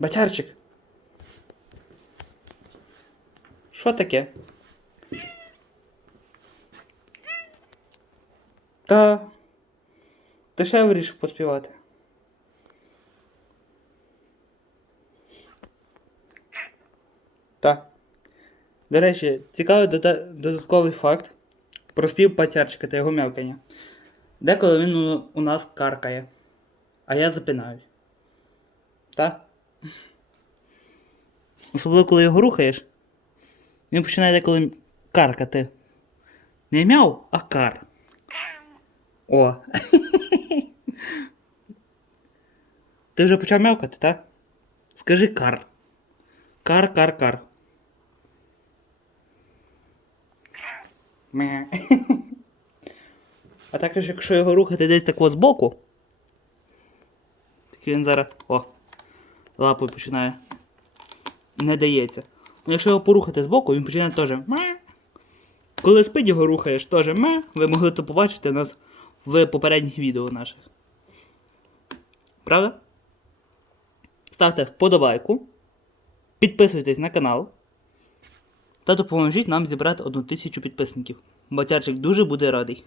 Батярчик. Що таке? Та. Ти ще вирішив поспівати. Так. До речі, цікавий дода- додатковий факт про спів пацярчика та його м'явкання. Деколи він у нас каркає, а я запинаюсь. Так? Особливо, коли його рухаєш, він починає деколи каркати. Не мяу, а кар. О. Ти вже почав мявкати, так? Скажи кар. Кар, кар, кар. Ме. А також, якщо його рухати десь тако збоку, так він зараз. О! Лапою починає. Не дається. Ну, якщо його порухати збоку, він починає теж. Ме. Коли спить його рухаєш, теж ме. Ви могли це побачити нас в попередніх відео наших. Правда? Ставте вподобайку. Підписуйтесь на канал. Та допоможіть нам зібрати одну тисячу підписників. Батярчик дуже буде радий.